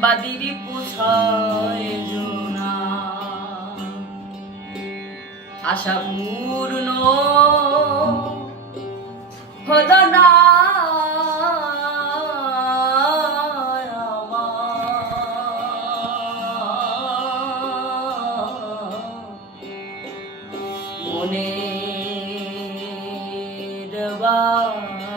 বাদিরি পুছয় জোনা আশা পূর্ণ হলো না মনের বাসনা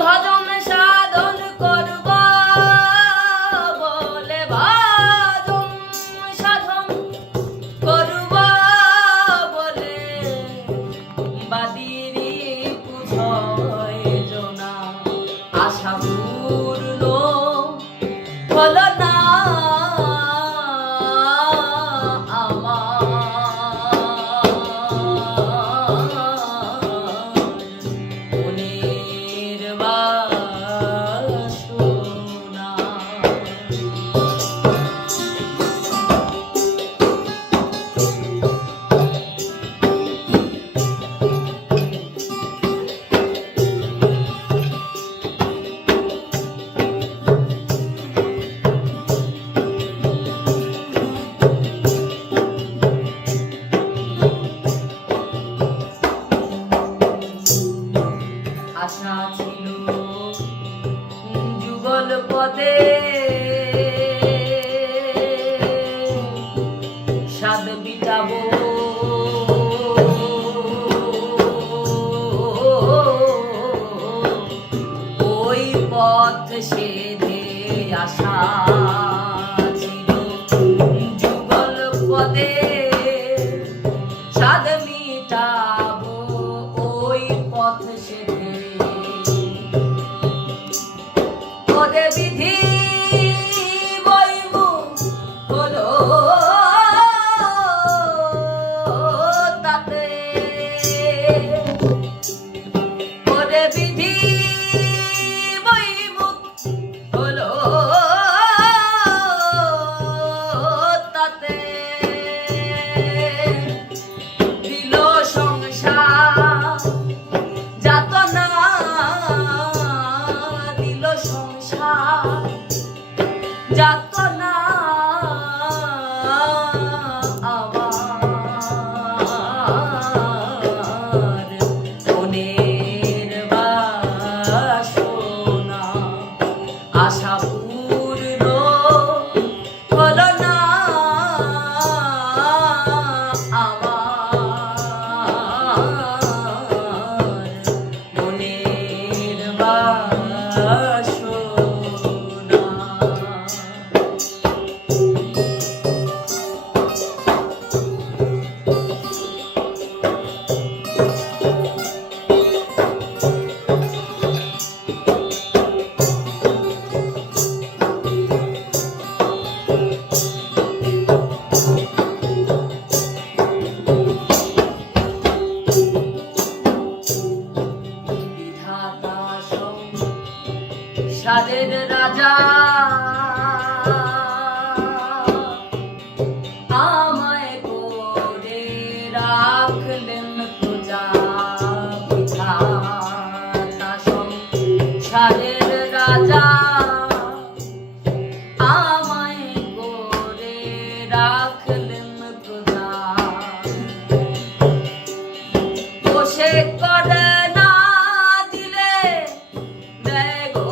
ভজন সাধন করব বলে ভজন সাধন করব বলে বাদিরি পুছয় জোনা আশা পূর্ণ হলো না আশা ছিল যুগল পদে স্বাদ বিটাবো ওই পথ সেধে আশা ছিল যুগল পদে স্বাদ মিটাবো ওই পথ সেধে ওরে বিধি বইমুখ হলো তাতে ওরে বিধি বইমুখ হলো তাতে দিল সংসার যাতনা দিল সংসার যাতনা আমার মনের বাসনা আশা পূর্ণ হলো না আমার মনের বাসনা বিধাতা সংসারের রাজা আমায় করে রাখলেন প্রজা বিধাতা সংসারের রাজা আমায় করে রাখলেন প্রজা বসে করে না দিলে দেখো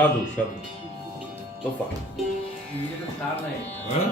সাধু সাধু তোফা নিজে তো সার নাই হ্যাঁ